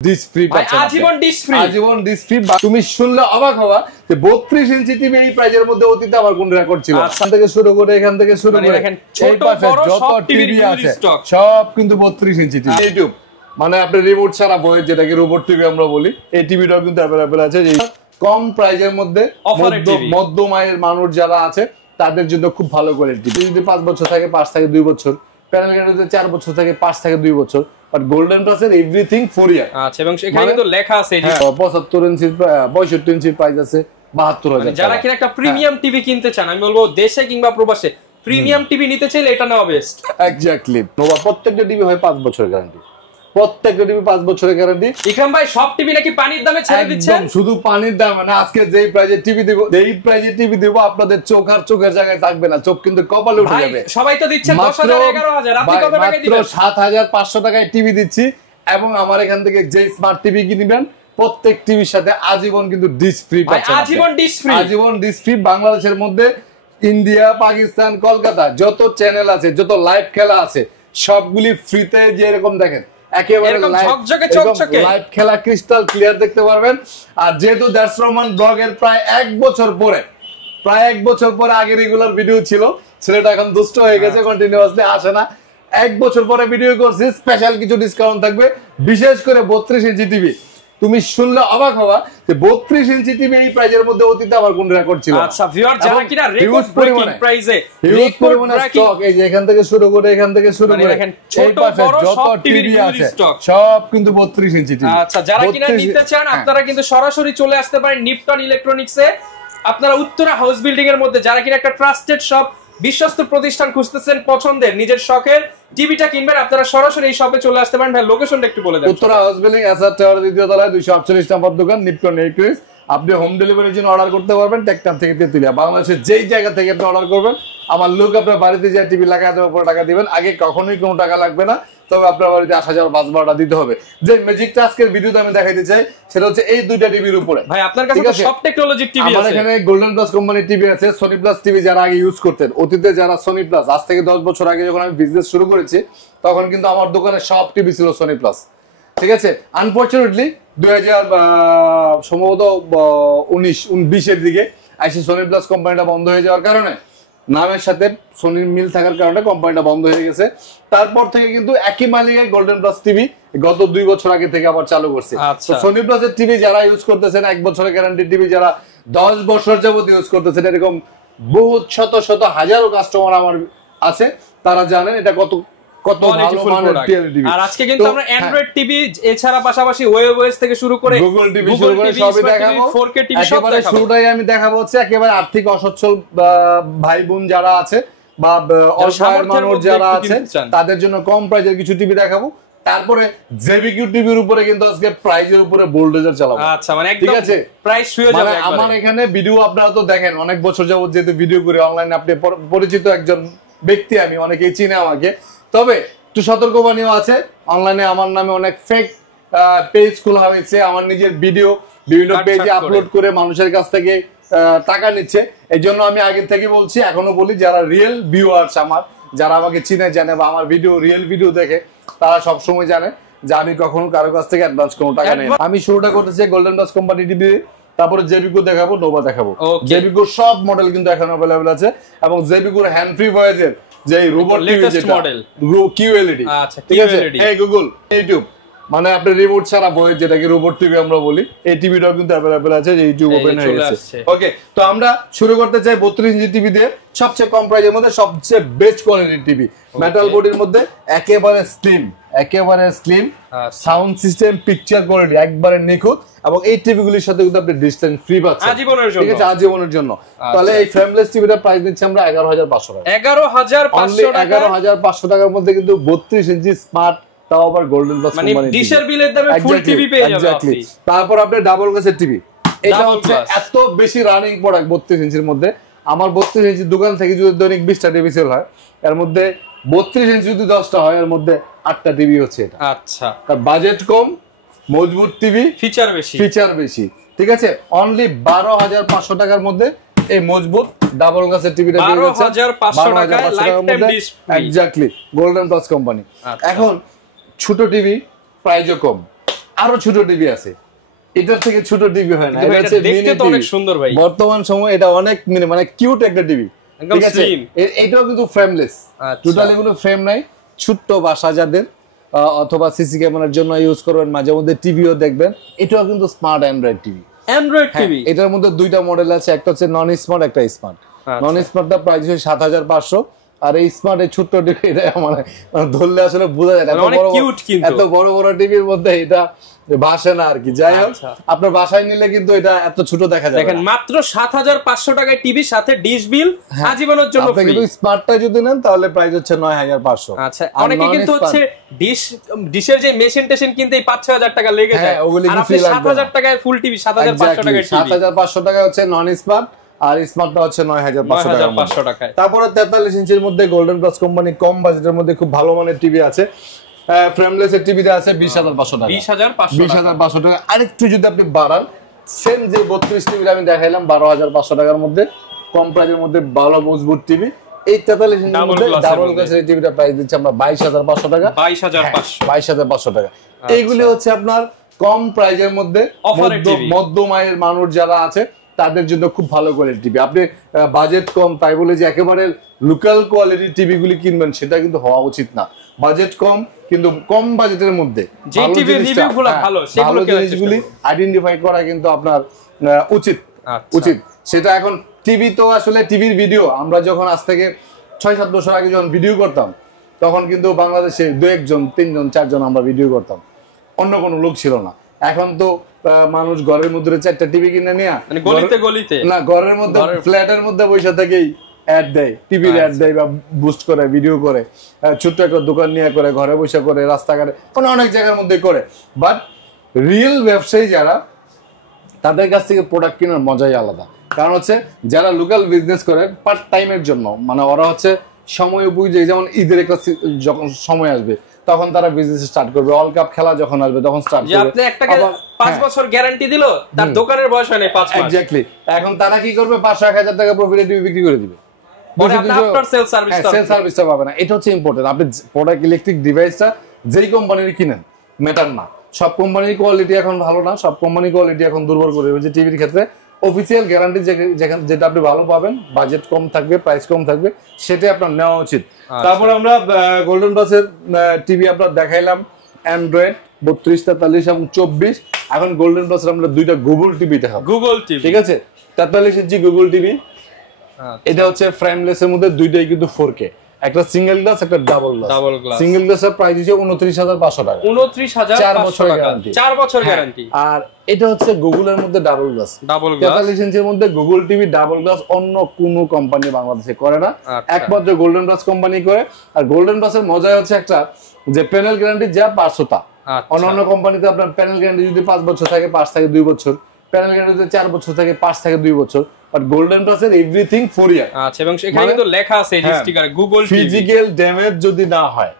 Dish free পাচ্ছেন, আজীবন dish free. তুমি শুনলে অবাক হবা যে 32 ইঞ্চি টিভি এই প্রাইজের মধ্যে অতীতে আমার কোন রেকর্ড ছিল। এখান থেকে শুরু করে ছোট বড় যত টিভি আছে সব কিন্তু 32 ইঞ্চি টিভি। ইউটিউব মানে আপনি রিমোট ছাড়া বই যেটাকে রোবট টিভি আমরা বলি, এই টিভিটাও কিন্তু अवेलेबल আছে। কম প্রাইজের মধ্যে মধ্যম আয়ের মানুষ যারা আছে তাদের জন্য খুব ভালো কোয়ালিটি। যদি 5 বছর থাকে 5 থেকে 2 বছর, প্যানেল গ্যারান্টি 4 বছর থাকে 5 থেকে 2 বছর, বাট গোল্ডেন প্লাসের এভরিথিং 4 ইয়ার। আচ্ছা, এবং এখানে কিন্তু লেখা আছে 75 ইঞ্চি 62 ইঞ্চি প্রাইস আছে 72,000। যারা কিনা একটা প্রিমিয়াম টিভি কিনতে চান, আমি বলবো দেশে কিংবা প্রবাসে প্রিমিয়াম টিভি নিতে চাইলে এটা নেওয়া বেস্ট। এক্স্যাক্টলি। নোভা প্রত্যেকটা টিভি হয় 5 বছরের গ্যারান্টি, প্রত্যেকটা টিভি 5 বছরের গ্যারান্টি। ইকরাম ভাই সব টিভি নাকি পানির দামে ছেড়ে দিচ্ছেন? একদম শুধু পানির দাম না। আজকে যেই প্রাইজে টিভি দেব, এই প্রাইজে টিভি দেব, আপনাদের চোখ আর চোখের জায়গায় থাকবে না, চোখ কিন্তু কপালে উঠে যাবে। সবাই তো দিচ্ছেন 10,000 11,000, আপনি কত টাকা দিবেন? মাত্র 7,500 টাকায় টিভি দিচ্ছি। এবং আমার এখান থেকে যে স্মার্ট টিভি কিনবেন প্রত্যেক টিভির সাথে আজীবন কিন্তু ডিশ ফ্রি পাচ্ছেন। আজীবন ডিশ ফ্রি, আজীবন ডিশ ফ্রি। বাংলাদেশের মধ্যে ইন্ডিয়া, পাকিস্তান, কলকাতা যত চ্যানেল আছে, যত লাইভ খেলা আছে সবগুলি ফ্রিতে। যে এরকম দেখেন একেবারে লাইভ খেলা ক্রিস্টাল ক্লিয়ার দেখতে পারবেন। আর যেহেতু দ্যাটস রহমান ব্লগের প্রায় 1 বছর পরে আগে রেগুলার ভিডিও ছিল, ছেলেটা এখন দুষ্ট হয়ে গেছে, কন্টিনিউয়াসলি আসে না। 1 বছর পরে ভিডিও করছি, স্পেশাল কিছু ডিসকাউন্ট থাকবে, বিশেষ করে 32 ইঞ্চি টিভি। তুমি শুনলে অবাক হবা যে 32 ইঞ্চি টিভি এই প্রাইজের মধ্যে অতীতে আমার কোন রেকর্ড ছিল। আচ্ছা ভিউয়ার, যারা কিনা রেকর্ড ব্রেকিং প্রাইসে রেকর্ড স্টক, এই যে এখান থেকে শুরু করে দেখেন ছোট বড় সব টিভি আছে সব কিন্তু 32 ইঞ্চি টিভি। আচ্ছা, যারা কিনা নিতে চান আপনারা কিন্তু সরাসরি চলে আসতে পারেন নিপটন ইলেকট্রনিক্সে। আপনারা উত্তরা হাউস বিল্ডিং এর মধ্যে যারা কিনা একটা ট্রাস্টেড শপ, বিশ্বস্ত প্রতিষ্ঠান খুঁজতেছেন, পছন্দের নিজের শখের টিভিটা কিনবেন, আপনারা সরাসরি এই শপে চলে আসতে পারেন। ভাই লোকেশনটা একটু বলে দেন। Uttara house building SR tower 2য় তলায় 248 নম্বর দোকান, নিপটন ইলেকট্রনিক্স। আপনি হোম ডেলিভারির জন্য অর্ডার করতে পারবেন টেকটাপ থেকে তেতুলিয়া। বাংলাদেশের যেই জায়গা থেকে আপনি অর্ডার করবেন, আমার লোক আপনার বাড়িতে যায় টিভি লাগায় দেওয়ার পর টাকা দিবেন। আগে কখনোই কোনো টাকা লাগবে না, তবে আপনার বাড়িতে 8,000 5-12টা দিতে হবে। যে ম্যাজিকটা আজকের ভিডিওতে আমি দেখাইতে চাই সেটা হচ্ছে এই দুইটা টিভির উপরে। ভাই আপনার কাছে তো সব টেকনোলজির টিভি আছে। আমার এখানে গোল্ডেন প্লাস কোম্পানির টিভি আছে, সনি প্লাস টিভি যারা আগে ইউজ করতেন, অতীতে যারা সনি প্লাস, আজ থেকে 10 বছর আগে যখন আমি বিজনেস শুরু করেছি তখন কিন্তু আমার দোকানে সব টিভি ছিল সনি প্লাস। ঠিক আছে, আনফরচুনেটলি 2000 সম্ভবত 19-20 এর দিকে আইসি সনি প্লাস কোম্পানিটা বন্ধ হয়ে যাওয়ার কারণে, নামের সাথে সনির মিল থাকার কারণে কোম্পানিটা বন্ধ হয়ে গেছে। তারপর থেকে কিন্তু একই মালিকের গোল্ডেন প্লাস টিভি গত 2 বছর আগে থেকে আবার চালু করছে। সনি প্লাসের টিভি যারা ইউজ করতেছেন, 1 বছরের গ্যারান্টি টিভি যারা 10 বছর যাবত ইউজ করতেছেন, এরকম বহুত শত শত হাজারো কাস্টমার আমার আছে, তারা জানেন এটা কত ভালো মানের টিভি। আর আজকে কিন্তু আমরা অ্যান্ড্রয়েড টিভি এছাড়া পাশাপাশি ওএস থেকে শুরু করে গুগল টিভি শুরু করে সবই দেখাবো। 4K টিভি সব একেবারে শুরুটাই আমি দেখাবো হচ্ছে একেবারে আর্থিক অসচ্ছল ভাই বোন যারা আছে বা অসহায় মানুষ যারা আছে তাদের জন্য কম প্রাইজের কিছু টিভি দেখাবো। তারপরে জেবিকিউ টিভির উপরে কিন্তু আজকে প্রাইজের উপরে বোল্ডেজার চালাবো। আচ্ছা, মানে একদম ঠিক আছে, প্রাইস শুয়ে যাবে একবারে। আমার এখানে ভিডিও আপনারা তো দেখেন, অনেক বছর যাবত যেহেতু ভিডিও করি অনলাইনে, আপনি পরিচিত একজন ব্যক্তি, আমি অনেকেই চিনে আমাকে। তবে একটু সতর্কবাণীও আছে, অনলাইনে আমার নামে অনেক ফেক পেজ খোলা হয়েছে, আমার নিজের ভিডিও বিভিন্ন পেজে আপলোড করে মানুষের কাছ থেকে টাকা নিচ্ছে। এই জন্য আমি আগে থেকে বলছি, এখনো বলি, যারা রিয়েল ভিউয়ার্স আমার, যারা আমাকে চিনে জানে বা আমার ভিডিও রিয়েল ভিডিও দেখে, তারা সবসময় জানে যে আমি কখনো কারো কাছ থেকে অ্যাডভান্স কোনো টাকা নেই। আমি শুরুটা করতেছি গোল্ডেন প্লাস কোম্পানি টিভি, তারপরে জেবিকো দেখাবো, নোভা দেখাবো। জেবিকোর সব মডেল কিন্তু এখন अवेलेबल আছে, এবং জেবিকোর হ্যান্ড ফ্রি ভয়েসের যে রোবট টিভি যেটা মডেল কিউএলইডি, আচ্ছা ঠিক আছে, এই গুগল ইউটিউব মানে আপনি রিমোট ছাড়া বই যেটাকে রোবট টিভি আমরা বলি, এই টিভিটাও কিন্তু अवेलेबल আছে, যে ইউটিউব ওপেন হয়ে গেছে। ওকে, তো আমরা শুরু করতে চাই 32 ইঞ্চি টিভি দিয়ে, সবচেয়ে কম প্রাইসের মধ্যে সবচেয়ে বেস্ট কোয়ালিটির টিভি, মেটাল বডির মধ্যে, একেবারে slim sound system, picture quality একবারে নিখুঁত, এবং এই টিভিগুলির সাথে কিন্তু আপনি ডিসটেন্স ফ্রি পাচ্ছেন আজীবনের জন্য। ঠিক আছে, আজীবনের জন্য। তাহলে এই ফ্রেমলেস টিভিটার প্রাইস দিচ্ছি আমরা 11,500 টাকা। 11,500 টাকার মধ্যে কিন্তু 32 ইঞ্চি স্মার্ট, তাও আবার গোল্ডেন প্লাস মানে ডিশের বিলের দামে ফুল টিভি পেয়ে যাবেন আপনি। তারপর আপনি ডাবল গ্লাসের টিভি, এটা হচ্ছে এত বেশি রানিং প্রোডাক্ট 32 ইঞ্চির মধ্যে। আমার 32 ইঞ্চি দোকান থেকে যদি দৈনিক 20টা টিভি সেল হয়, এর মধ্যে 32 ইঞ্চি যদি 10টা হয়, এর মধ্যে 8টা টিভি হচ্ছে এটা। আচ্ছা, তার বাজেট কম, মজবুত টিভি, ফিচার বেশি। ঠিক আছে, অনলি 12,500 টাকার মধ্যে এই মজবুত ডাবল গ্লাসের টিভিটা পেয়ে যাচ্ছেন 12,500 টাকায় life time display. Exactly, golden plus company. এখন ছোট টিভি প্রাইসও কম, আরো ছোট টিভি আছে, এটার থেকে ছোট টিভি হয় না, কিন্তু এটা এটা হচ্ছে দেখতে মিনি তো অনেক টিভি। সুন্দর ভাই। বর্তমান সময়ে এটা অনেক মানে কিউট একটা টিভি, একদম ঠিক আছে। slim। এটাও কিন্তু ফ্রেমলেস, আচ্ছা। টোটালি কোনো ফ্রেম নাই, ছোট্ট বাসা যাদের অথবা সিসি ক্যামেরার জন্য ইউজ করবেন, মাঝে মধ্যে টিভিও দেখবেন, এটাও কিন্তু smart Android TV. Android TV এটার মধ্যে দুইটা মডেল আছে, একটা হচ্ছে নন স্মার্ট, একটা স্মার্ট। নন স্মার্টটা প্রাইস হচ্ছে ৭৫০০, আর এই স্মার্ট এই ছোট্ট টিভি এটা মানে ধরলে আসলে বোঝা যায় না, অনেক কিউট কিন্তু। এত বড় বড় টিভির মধ্যে এটা ভাসে না আর কি। যাই হোক, আচ্ছা। আপনার বাসায় নিলে কিন্তু এটা এত ছোট দেখা যাবে দেখেন না। মাত্র ৭৫০০ টাকায় টিভির সাথে ডিশ বিল আজীবনের জন্য আপনি ফ্রি। কিন্তু স্মার্টটা যদি নেন তাহলে প্রাইস হচ্ছে ৯৫০০। আচ্ছা, অনেকে কিন্তু হচ্ছে ডিশের যে মেশিন টেশিন কিনতে ৫-৬ টাকা লেগে যায়, ওগুলি আর কিন্তু আপনি ফ্রি লাগবে ৭০০০ টাকায় ফুল টিভি ৭৫০০ টাকায় টিভি ৭৫০০ টাকা হচ্ছে নন স্মার্ট, আর স্মার্টটা হচ্ছে ৯৫০০ টাকা। ৯৫০০ টাকায়। তারপরে ৪৩ ইঞ্চির মধ্যে গোল্ডেন প্লাস কোম্পানি কম বাজেটের মধ্যে খুব ভালো মানের টিভি আছে। ফ্রেমলেস এর টিভিটা আছে ২০৫০০ টাকা। ২০৫০০ টাকা। আরেকটু যদি আপনি বাড়ান, সেম যে ৩২ টিভিটা আমি দেখাইলাম ১২৫০০ টাকার মধ্যে, কম প্রাইসের মধ্যে ভালো মজবুত টিভি, এই ৪৩ ইঞ্চির মধ্যে ডাবল গ্লাসের টিভিটা প্রাইস দিচ্ছে আমরা ২২৫০০ টাকা। ২২৫০০ টাকা। এইগুলি হচ্ছে আপনার কম প্রাইজের মধ্যে মধ্যম আয়ের মানুষ যারা আছে তাদের জন্য খুব ভালো কোয়ালিটি টিভি। আপনি বাজেট কম তাই বলে যে একেবারে লোকাল কোয়ালিটির টিভি গুলি কিনবেন সেটা কিন্তু হওয়া উচিত না। বাজেট কম কিন্তু কম বাজেটের মধ্যে যে টিভির রিভিউগুলো ভালো সেগুলো জিনিসগুলি আইডেন্টিফাই করা কিন্তু আপনার উচিত। সেটা এখন টিভি তো আসলে টিভির ভিডিও আমরা যখন আজ থেকে ৬-৭ বছর আগে যখন ভিডিও করতাম তখন কিন্তু বাংলাদেশে ২-১ জন ৩ জন ৪ জন আমরা ভিডিও করতাম, অন্য কোনো লোক ছিল না। এখন তো মানুষ ঘরের মধ্যে ৪টা টিভি কিনে নিয়ে গলিতে না, ঘরের মধ্যে ফ্ল্যাটের মধ্যে বসে থেকেই অ্যাড দেয়, টিভির অ্যাড দেয় বা বুস্ট করে ভিডিও করে, ছোট্ট একটা দোকান নিয়ে করে, ঘরে বসে করে, রাস্তাঘাটে মানে অনেক জায়গার মধ্যে করে। বাট রিয়েল ব্যবসায়ী যারা তাদের কাছ থেকে প্রোডাক্ট কেনার মজাই আলাদা। কারণ হচ্ছে যারা লোকাল বিজনেস করে পার্ট টাইমের জন্য, মানে ওরা হচ্ছে সময় উপযোগী, যেমন ঈদের একটা যখন সময় আসবে তখন তারা বিজনেস স্টার্ট করবে, ওয়ার্ল্ড কাপ খেলা যখন আসবে তখন স্টার্ট করবে। আপনি একটাকে 5 বছর গ্যারান্টি দিল, তার দোকানের বয়স হয় না 5 মাস। এক্স্যাক্টলি। এখন তারা কি করবে, ৫০০-১০০০ টাকা প্রফিটে টিভি বিক্রি করে দিবে, আফটার সেল সার্ভিসটা পাবে না। এটা হচ্ছে ইম্পর্টেন্ট। আপনি প্রোডাক্ট ইলেকট্রিক ডিভাইসটা যেই কোম্পানির কিনেন ম্যাটার না, সব কোম্পানির কোয়ালিটি এখন ভালো না, সব কোম্পানির কোয়ালিটি এখন দুর্বল করে দিয়েছে টিভির ক্ষেত্রে। অফিসিয়াল গ্যারান্টি যেটা আপনি ভালো পাবেন, বাজেট কম থাকবে, প্রাইস কম থাকবে, সেটাই আপনার নেওয়া উচিত। তারপরে আমরা গোল্ডেন প্লাসের টিভি আপনার দেখাইলাম অ্যান্ড্রয়েড ৩২, ৪৩ এবং ২৪। এখন গোল্ডেন প্লাসের আমরা দুইটা গুগল টিভি দেখাবো। গুগল টিভি, ঠিক আছে, ৪৩ ইঞ্চি গুগল টিভি। এটা হচ্ছে ফ্রেমলেসের মধ্যে দুইটাই কিন্তু 4K, একটা সিঙ্গেল গ্লাস একটা ডাবল গ্লাস। সিঙ্গেল গ্লাসের প্রাইস হচ্ছে ২৯৫০০ টাকা, ২৯৫০০ টাকা, 4 বছর গ্যারান্টি। আর এটা হচ্ছে গুগলের মধ্যে ডাবল গ্লাস, ৪৩ ইঞ্চির মধ্যে গুগল টিভি ডাবল গ্লাস অন্য কোনো কোম্পানি বাংলাদেশে করে না, একমাত্র গোল্ডেন প্লাস কোম্পানি করে। আর গোল্ডেন প্লাসের মজা হচ্ছে একটা যে প্যানেল গ্যারান্টি যা ৫০০টা, অন্যান্য কোম্পানিতে আপনার প্যানেল গ্যারান্টি যদি ৫ বছর থাকে ৫ থেকে ২ বছর, প্যানেল গ্যারান্টি যদি 4 বছর থাকে 5 থেকে 2 বছর। বাট গোল্ডেন প্লাসের এভরিথিং 4 ইয়ার। আচ্ছা, এবং এখানে কিন্তু লেখা আছে এই স্টিকারে গুগল টিভি। ফিজিক্যাল ড্যামেজ যদি না হয়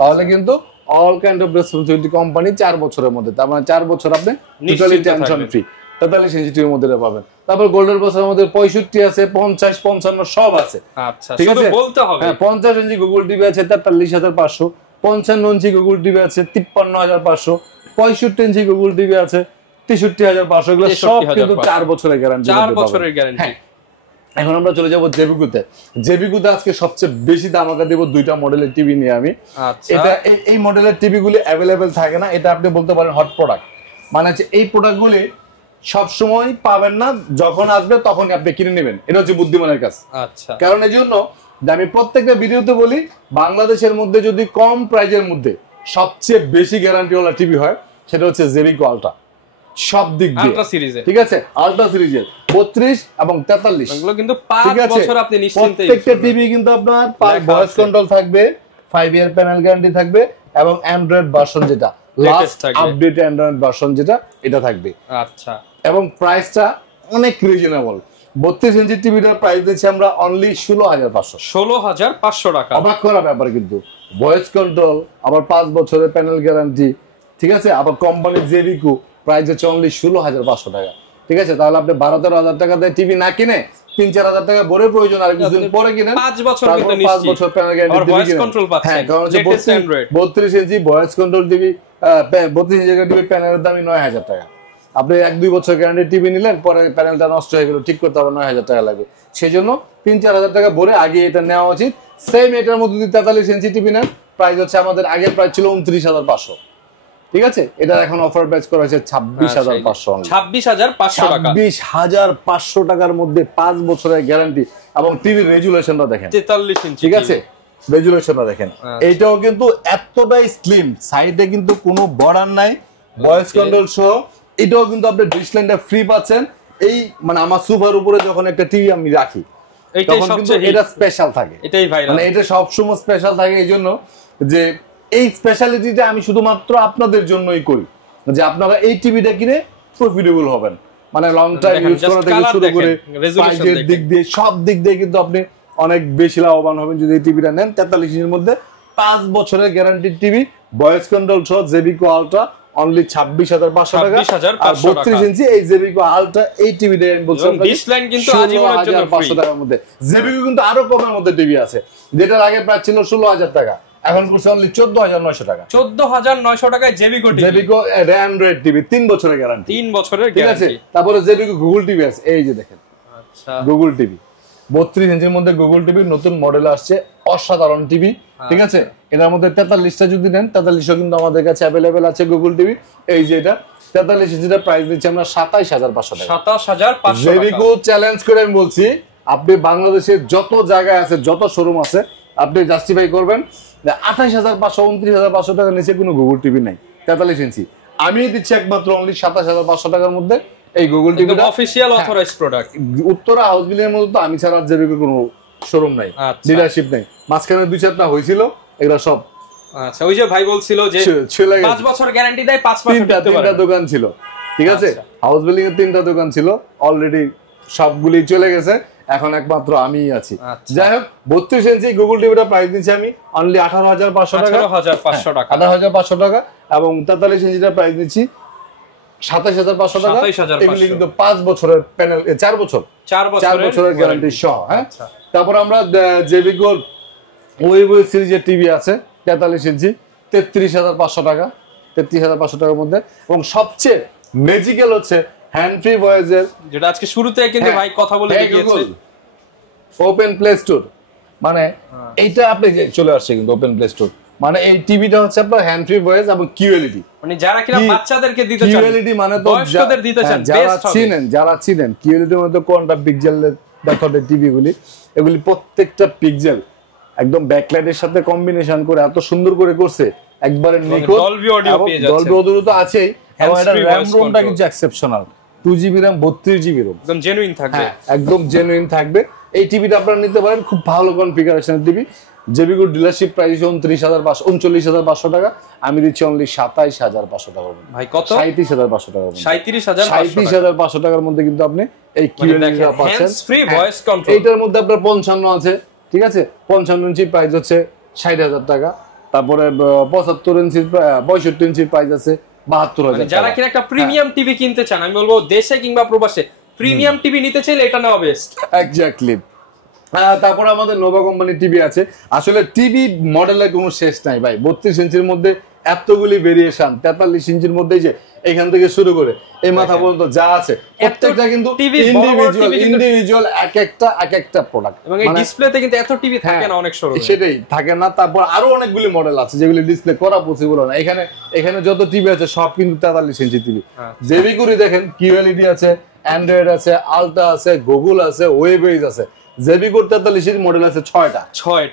তাহলে কিন্তু all kind of responsibility company 4 বছরের মধ্যে, তার মানে 4 বছর আপনি টোটালি টেনশন ফ্রি ৪৩ ইঞ্চির মধ্যে পাবেন। তারপর গোল্ডেন প্লাসের মধ্যে 65 আছে, 50, 55 সব আছে। আচ্ছা, শুধু বলতে হবে। হ্যাঁ, 50 ইঞ্চি গুগল টিভি আছে ৪৩৫০০, 55 ইঞ্চি গুগল টিভি আছে ৫৩৫০০, 65 ইঞ্চি গুগল টিভি আছে ৬৩৫০০। এগুলো সব কিন্তু 4 বছরের গ্যারান্টি, 4 বছরের গ্যারান্টি। এখন আমরা চলে যাব জেবিকুতে। জেবিকুতে আজকে সবচেয়ে বেশি ধামাকা দেব দুইটা মডেলের টিভি নিয়ে আমি। এটা এই মডেলের টিভিগুলি অ্যাভেলেবেল থাকে না, এটা আপনি বলতে পারেন হট প্রোডাক্ট। মানে হচ্ছে এই প্রোডাক্টগুলি সব সময় পাবেন না, যখন আসবে তখনই আপনি কিনে নেবেন, এটা হচ্ছে বুদ্ধিমানের কাজ। আচ্ছা, কারণ এই জন্য যে আমি প্রত্যেকটা ভিডিওতে বলি বাংলাদেশের মধ্যে যদি কম প্রাইজের মধ্যে সবচেয়ে বেশি গ্যারান্টিওয়ালা টিভি হয় সেটা হচ্ছে জেবিকো আলট্রা, সব দিক দিয়ে আলট্রা সিরিজে। ঠিক আছে, আলট্রা সিরিজের 32 এবং 43 এগুলো কিন্তু 5 বছর আপনি নিশ্চিন্তে প্রত্যেকটা টিভি কিন্তু আপনার ভয়েস কন্ট্রোল থাকবে, 5 ইয়ার প্যানেল গ্যারান্টি থাকবে এবং অ্যান্ড্রয়েড ভার্সন যেটা লাস্ট আপডেট অ্যান্ড্রয়েড ভার্সন যেটা এটা থাকবে। আচ্ছা, এবং প্রাইসটা অনেক রিজনেবল। 32 ইঞ্চি টিভিটার প্রাইস দিচ্ছি আমরা অনলি ১৬৫০০। ১৬৫০০ টাকা। অবাক করা ব্যাপার কিন্তু, ভয়েস কন্ট্রোল, আবার 5 বছরের প্যানেল গ্যারান্টি, ঠিক আছে, আবার কোম্পানির জেবিকো প্রাইস হচ্ছে অনলি ১৬৫০০ টাকা। ঠিক আছে, তাহলে আপনি ১২-১৩ হাজার টাকা দিয়ে টিভি না কিনে 3-4 হাজার টাকা ভরে প্রয়োজন আর কিছুদিন পরে কিনেন 5 বছর তারপর কিন্তু 5 নিশ্চিত বছর প্যানেল গ্যারান্টি আর দিবি ভয়েস কিনেন। কন্ট্রোল পাচ্ছেন হ্যাঁ, কারণ হচ্ছে latest android 32 inch voice control TV 32 inch TV প্যানেলের দামই 9,000 টাকা। আপনি 1-2 বছর গ্যারান্টি টিভি নিলেন, পরে প্যানেলটা নষ্ট হয়ে গেল, ঠিক করতে আবার 9,000 টাকা লাগবে। সেই জন্য 3-4 হাজার টাকা ভরে আগে এটা নেওয়া উচিত। সেম এটার মধ্যে যদি 43 ইঞ্চি টিভি নেন, প্রাইস হচ্ছে আমাদের আগের প্রাইস ছিল 29,500, ঠিক আছে? এটা এখন অফার প্রাইস করা হয়েছে 26,500, 26,500 টাকা, 26,500 টাকার মধ্যে 5 বছরের গ্যারান্টি এবং টিভির রেজুলেশনটা দেখেন 43 ইঞ্চি, ঠিক আছে? রেজুলেশনটা দেখেন, এইটাও কিন্তু এতটাই স্লিম, সাইডে কিন্তু কোনো বর্ডার নাই, ভয়েস কন্ট্রোল সহ। এটাও কিন্তু আপনি ডিসলাইনটা ফ্রি পাচ্ছেন। এই মানে আমার সোফার উপরে যখন একটা টিভি আমি রাখি, এটাই তখন কিন্তু সবচেয়ে এটা স্পেশাল থাকে, এটাই ভাইরাল, মানে এটা সবসময় স্পেশাল থাকে। এই জন্য যে এই স্পেশালিটিটা আমি শুধুমাত্র আপনাদের জন্যই করি, যে আপনারা এই টিভিটা কিনে প্রফিটেবল হবেন, মানে লং টাইম ইউজ করা থেকে শুরু করে প্রাইজের দিক দিয়ে সব দিক দিয়ে কিন্তু আপনি অনেক বেশি লাভবান হবেন যদি এই টিভিটা নেন। 43 ইঞ্চির মধ্যে 5 বছরের গ্যারান্টির টিভি, ভয়েস কন্ট্রোল সহ জেবিকো আলট্রা অনলি 26,500 টাকা। আর 32 ইঞ্চি এই জেবিকো আলট্রা এই টিভিটা আমি বলছিলাম ডিসলাইন কিন্তু আজীবনের জন্য ফ্রি 500 টাকার মধ্যে। জেবিকো কিন্তু আরো কমের মধ্যে টিভি আছে, যেটার আগে প্রাইস ছিল 16,000 টাকা, এখন করছে অনলি 14,900 টাকা। 14,900 টাকায় জেবিকো টিভি, জেবিকো অ্যান্ড্রয়েড টিভি 3 বছরের গ্যারান্টি, 3 বছরের ঠিক আছে? গ্যারান্টি। তারপরে জেবিকো গুগল টিভি আছে, এই যে দেখেন আচ্ছা, গুগল টিভি 32 ইঞ্চির মধ্যে গুগল টিভি নতুন মডেল আসছে, অসাধারণ টিভি, ঠিক আছে? এটার মধ্যে 43টা যদি নেন, 43ও কিন্তু আমাদের কাছে অ্যাভেলেবেল আছে গুগল টিভি। এই যে এটা 43 ইঞ্চিটা প্রাইস দিচ্ছি আমরা 27,500 টাকা। 27,500 টাকা। জেবিকো চ্যালেঞ্জ করে আমি বলছি, আপনি বাংলাদেশের যত জায়গায় আছে, যত শোরুম আছে, আপনি জাস্টিফাই করবেন 28,500 29,500 টাকার নিচে কোনো গুগল টিভি নাই 43 ইঞ্চি। আমি দিচ্ছি একমাত্র অনলি 27,500 টাকার মধ্যে এই গুগল টিভিটা, official authorised product. Uttara house building এর মধ্যে তো আমি ছাড়া জেবিকো কোনো শোরুম নাই, ডিলারশিপ নাই। মাঝখানে 2-4টা হয়েছিল, এগুলা সব আচ্ছা, ওই যে ভাই বলছিল যে চলে গেছে। 5 বছর গ্যারান্টি দেয়, 5 মাস দিতে পারে। 3টা দোকান ছিল, ঠিক আছে? হাউস বিল্ডিং এর 3টা দোকান ছিল, অলরেডি সবগুলি চলে গেছে, এখন একমাত্র আমিই আছি। যাই হোক, 32 ইঞ্চি গুগল টিভিটা প্রাইস দিচ্ছি আমি অনলি 18,500 টাকা, 18,500 টাকা, 18,500 টাকা। এবং 43 ইঞ্চিটা প্রাইস দিচ্ছি 27,500 টাকা। এগুলি কিন্তু 5 বছরের প্যানেল, 4 বছরের গ্যারান্টি সহ। হ্যাঁ, তারপর আমরা জেবিকো ওয়েবো সিরিজের টিভি আছে 43 ইঞ্চি 33,500 টাকা, 33,500 টাকার মধ্যে। এবং সবচেয়ে ম্যাজিক্যাল হচ্ছে হ্যান্ড ফ্রি ভয়েসের, যেটা আজকে শুরুতে কিন্তু ভাই কথা বলে দেখিয়েছে, ওপেন প্লে স্টোর, মানে এইটা আপনি চলে আসছে কিন্তু ওপেন প্লে স্টোর, মানে এই টিভিটা হচ্ছে আপনার হ্যান্ড ফ্রি ভয়েস এবং কিউএলইডি, মানে যারা কিনা বাচ্চাদেরকে দিতে চান, কিউএলইডি মানে তো বয়স্কদের দিতে চান, যারা চিনেন কিউএলইডির মধ্যে কোনটা পিক্সেলের মেথডের টিভিগুলি, এগুলি প্রত্যেকটা পিক্সেল একদম ব্যাকলাইটের সাথে কম্বিনেশন করে এত সুন্দর করে করছে, একবারে নিখুঁত। ডলবি অডিও পেয়ে যাচ্ছে, ডলবি অডিও তো আছেই, এবং এটা র‍্যাম রোমটা কিন্তু exceptional, 2GB RAM 32GB ROM, একদম জেনুইন থাকবে, একদম জেনুইন থাকবে। এই টিভিটা আপনারা নিতে পারেন, খুব ভালো কনফিগারেশনের টিভি। জেবিকো ডিলারশিপ প্রাইস 39,500 টাকা, আমি দিচ্ছি অনলি 27,500 টাকা। ভাই কত? 37,500 টাকা, 37,500 টাকার মধ্যে কিন্তু আপনি এই কিউএলইডিটা পাচ্ছেন, হ্যান্ডস ফ্রি ভয়েস কন্ট্রোল। এইটার মধ্যে আপনার 55 আছে, ঠিক আছে? 55 ইঞ্চি প্রাইস হচ্ছে 60,000 টাকা। তারপরে 75 ইঞ্চির 65 ইঞ্চির প্রাইস আছে 72,000 টাকা। যারা কিনা একটা প্রিমিয়াম টিভি কিনতে চান, আমি বলবো দেশে কিংবা প্রবাসে প্রিমিয়াম টিভি নিতে চাইলে এটা নেওয়া বেস্ট। এক্স্যাক্টলি। তারপর আমাদের নোভা কোম্পানির টিভি আছে। আসলে টিভি মডেলের কোনো শেষ নাই ভাই, 32 ইঞ্চির মধ্যে এতগুলি ভেরিয়েশন, 43 ইঞ্চির মধ্যে যে এখান থেকে শুরু করে এই মাথা পর্যন্ত যা আছে প্রত্যেকটা কিন্তু ইন্ডিভিজুয়াল এক একটা প্রোডাক্ট, এবং এই ডিসপ্লেতে কিন্তু এত টিভি থাকে না অনেক শোরুমে, সেটাই থাকে না। তারপর আরো অনেকগুলি মডেল আছে যেগুলি ডিসপ্লে করা পসিবল না। এখানে যত টিভি আছে সব কিন্তু 43 ইঞ্চি টিভি। জেবিকোরি দেখেন, কিউএলইডি আছে, অ্যান্ড্রয়েড আছে, আলট্রা আছে, গুগল আছে, ওয়েবএজ আছে। জেবিকোর 43 ইঞ্চি মডেল আছে 6টা,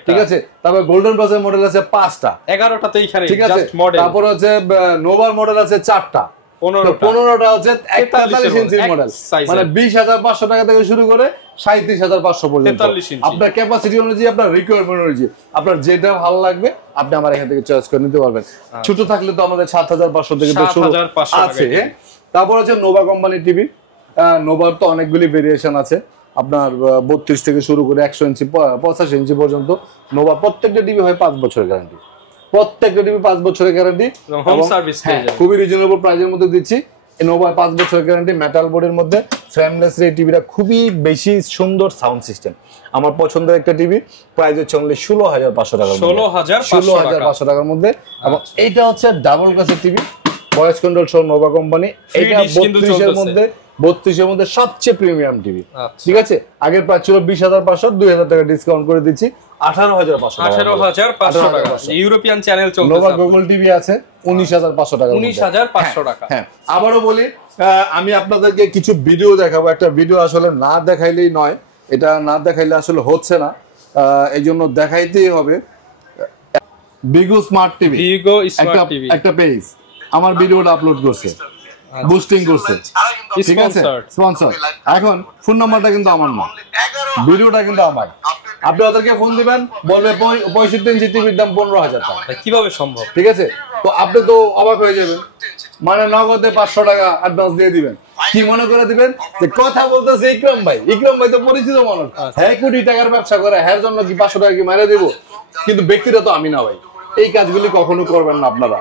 ঠিক আছে? তারপর গোল্ডেন প্লাসের মডেল আছে 5টা, 11টা তো এইখানে জাস্ট মডেল। তারপর হচ্ছে নোভার মডেল আছে 4টা, 15টা হচ্ছে 43 ইঞ্চির মডেল, মানে 20,500 টাকা থেকে শুরু করে 37,500 পর্যন্ত। আপনার ক্যাপাসিটি অনুযায়ী, আপনার রিকোয়ারমেন্ট অনুযায়ী আপনার যেটা ভালো লাগবে আপনি আমার এখান থেকে চয়েস করে নিতে পারবেন। ছোট থাকলে তো আমাদের 7,500 থেকে শুরু আছে। তারপর হচ্ছে নোভা কোম্পানির টিভি। নোভার তো অনেকগুলি ভেরিয়েশন আছে, আপনার 32 থেকে শুরু করে 100 ইঞ্চি 85 ইঞ্চি পর্যন্ত নোভা। প্রত্যেকটা টিভি হয় 5 বছরের গ্যারান্টি, প্রত্যেকটা টিভি 5 বছরের গ্যারান্টি, খুবই রিজনেবল প্রাইসের মধ্যে দিচ্ছি। নোভা 5 বছর গ্যারান্টি, মেটাল বোর্ডের মধ্যে ফ্রেমলেস এই টিভিটা খুবই বেশি সুন্দর সাউন্ড সিস্টেম, আমার পছন্দের একটা টিভি। প্রাইস হচ্ছে অনলি 16,500 টাকা, 16,500 টাকার মধ্যে। এবং এটা হচ্ছে ডাবল গ্লাসের টিভি, ভয়েস কন্ট্রোল সহ নোভা কোম্পানি। এটা 32 এর মধ্যে সবচেয়ে প্রিমিয়াম টিভি। ঠিক আছে, আগের প্রাইস ছিল 20,500, 2,000 টাকা ডিসকাউন্ট করে দিচ্ছি 18,500 টাকা। ইউরোপিয়ান চ্যানেল চলছে। নোভা গুগল টিভি আছে 19,500 টাকা। 19,500 টাকা। হ্যাঁ, আবারও বলি, আমি আপনাদেরকে কিছু ভিডিও দেখাবো। একটা ভিডিও আসলে না দেখাইলেই নয়, এটা না দেখাইলে আসলে হচ্ছে না, এই জন্য দেখাইতেই হবে। বিগো স্মার্ট টিভি, একটা পেজ আমার ভিডিওটা আপলোড করছে, বুস্টিং করছে, ঠিক আছে, স্পন্সর। এখন ফোন নাম্বারটা কিন্তু আমার না, ভিডিওটা কিন্তু আমার। আপনি ওদেরকে ফোন দিবেন, বলবে 65 ইঞ্চি টিভির দাম 15,000 টাকা। কিভাবে সম্ভব? ঠিক আছে, তো আপনি তো অবাক হয়ে যাবেন, মানে নগদে 500 টাকা অ্যাডভান্স দিয়ে দিবেন। কি মনে করে দিবেন যে কথা বলতেছে ইকরাম ভাই, ইকরাম ভাই তো পরিচিত মানুষ, হ্যাঁ কোটি টাকার ব্যবসা করে, হ্যাঁ জন্য কি 500 টাকা কি মারা দিব? কিন্তু ব্যক্তিরা তো আমি না ভাই, এই কাজগুলি কখনো করবেন না আপনারা।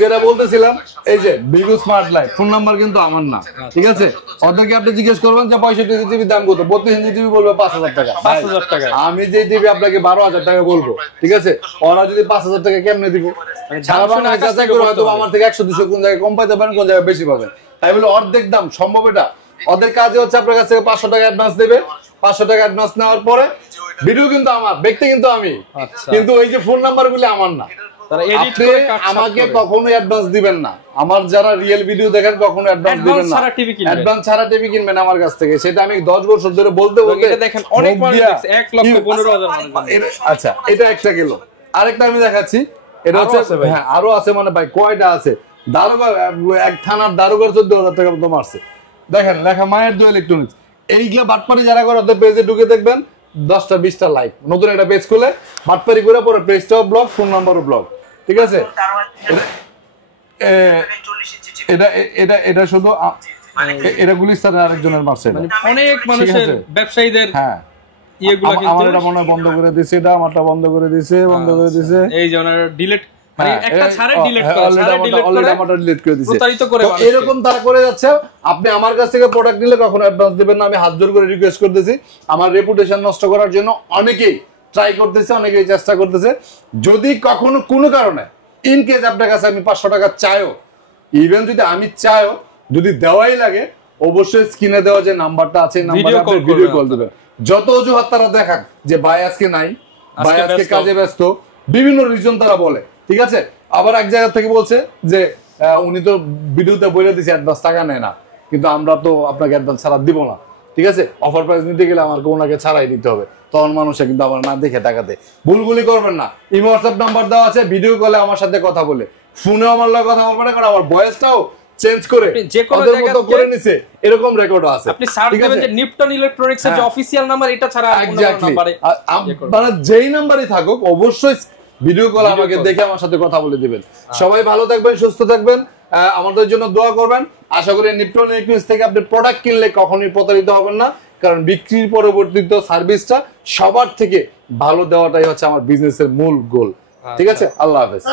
যেটা বলতেছিলাম, এই যে বিগো স্মার্ট লাইফ ফোন নাম্বার কিন্তু আমার না, ঠিক আছে। ওদেরকে আপনি জিজ্ঞেস করবেন যে 65 ইঞ্চি টিভির দাম কত, 32 ইঞ্চি টিভি বলবে 5,000 টাকা। 5,000 টাকা। আমি যে টিভি আপনাকে 12,000 টাকা বলবো, ঠিক আছে, ওরা যদি 5,000 টাকা কেমনে দিব? সারা বাংলাদেশ যাচাই করে হয়তো আমার থেকে 100-200 কোন জায়গায় কম পাইতে পারেন, কোন জায়গায় বেশি পাবেন। তাই বলে অর্ধেক দাম সম্ভব? এটা ওদের কাজে হচ্ছে আপনার কাছ থেকে 500 টাকা অ্যাডভান্স দেবে, 500 টাকা অ্যাডভান্স নেওয়ার পরে ভিডিও কিন্তু আমার, ব্যক্তি কিন্তু আমি, কিন্তু ওই যে ফোন নাম্বারগুলি আমার না। আমাকে কখনো অ্যাডভান্স দিবেন না, আমার যারা রিয়েল ভিডিও দেখেন কখনো অ্যাডভান্স দিবেন না। অ্যাডভান্স ছাড়া টিভি কিনবেন আমার কাছ থেকে, সেটা আমি 10 বছর ধরে বলতে দেখেন অনেক মানুষ দেখছে, 1,15,000 মানুষ। আচ্ছা, এটা একটা গেল, আরেকটা আমি দেখাচ্ছি। এটা হচ্ছে, হ্যাঁ আরো আছে, মানে ভাই কয়টা আছে, দারোগা এক থানার দারোগার 14,000 টাকা মতো মারছে। দেখেন লেখা মায়ের দু ইলেকট্রনিক্স। এইগুলা বাটপারি যারা করে ওদের পেজে ঢুকে দেখবেন 10টা-20টা লাইক, নতুন একটা পেজ খুলে বাটপারি করে পরে পেজটাও ব্লক, ফোন নাম্বারও ব্লক, ঠিক আছে। এটা শুধু এটা গুলিস্তানের আরেকজনের মারছে, অনেক মানুষের ব্যবসায়ীদের। হ্যাঁ, আমার এটা মনে বন্ধ করে দিছে, এটা আমারটা বন্ধ করে দিছে, বন্ধ করে দিছে। এই যে ওনারা ডিলিট, মানে একটা ছাড়ে ডিলিট করে, অলরেডি আমারটা ডিলিট করে দিছে। তো এরকম তারা করে যাচ্ছে। আপনি আমার কাছ থেকে প্রোডাক্ট নিলে কখনো অ্যাডভান্স দিবেন না, আমি হাত জোর করে রিকোয়েস্ট করতেছি। আমার রেপুটেশন নষ্ট করার জন্য অনেকেই ট্রাই করতেছে, অনেকেই চেষ্টা করতেছে। যদি কখনো কোনো কারণে ইন কেস আপনার কাছে আমি 500 টাকা চাইও, ইভেন যদি আমি চাইও, যদি দেওয়াই লাগে, অবশ্যই স্ক্রিনে দেওয়া যে নাম্বারটা আছে, নাম্বারে আপনি ভিডিও কল দিবেন। যত অজুহাত তারা দেখান যে ভাই আজকে নাই, ভাই আজকে কাজে ব্যস্ত, বিভিন্ন রিজন তারা বলে, ঠিক আছে। আবার এক জায়গা থেকে বলছে যে উনি তো ভিডিওতে বলে দিয়েছে অ্যাডভান্স টাকা নেয় না, কিন্তু আমরা তো আপনাকে অ্যাডভান্স ছাড়া দিব না, ঠিক আছে। অফার প্রাইস নিতে গেলে আমার ওনাকে ছাড়াই দিতে হবে, তখন মানুষে কিন্তু আমার না দেখে টাকাতে ভুলগুলি করবেন না। ইমো হোয়াটসঅ্যাপ নাম্বার দেওয়া আছে, ভিডিও কলে আমার সাথে কথা বলে, ফোনেও আমার লাগে কথা বলবেন, কারণ আমার ভয়েসটাও চেঞ্জ করে যে কোনো জায়গা করে নিছে, এরকম রেকর্ডও আছে। আপনি সার্চ দিবেন যে নিপটন ইলেকট্রনিক্স এর যে অফিশিয়াল নাম্বার, এটা ছাড়া আর কোনো নাম্বারে, মানে যেই নাম্বারই থাকুক, অবশ্যই ভিডিও কল আমাকে দেখে আমার সাথে কথা বলে দিবেন। সবাই ভালো থাকবেন, সুস্থ থাকবেন, আমাদের জন্য দোয়া করবেন। আশা করি নিপটন ইলেকট্রনিক্স থেকে আপনি প্রোডাক্ট কিনলে কখনোই প্রতারিত হবেন না, কারণ বিক্রির পরবর্তীতে সার্ভিসটা সবার থেকে ভালো দেওয়াটাই হচ্ছে আমার বিজনেসের মূল গোল, ঠিক আছে। আল্লাহ হাফেজ।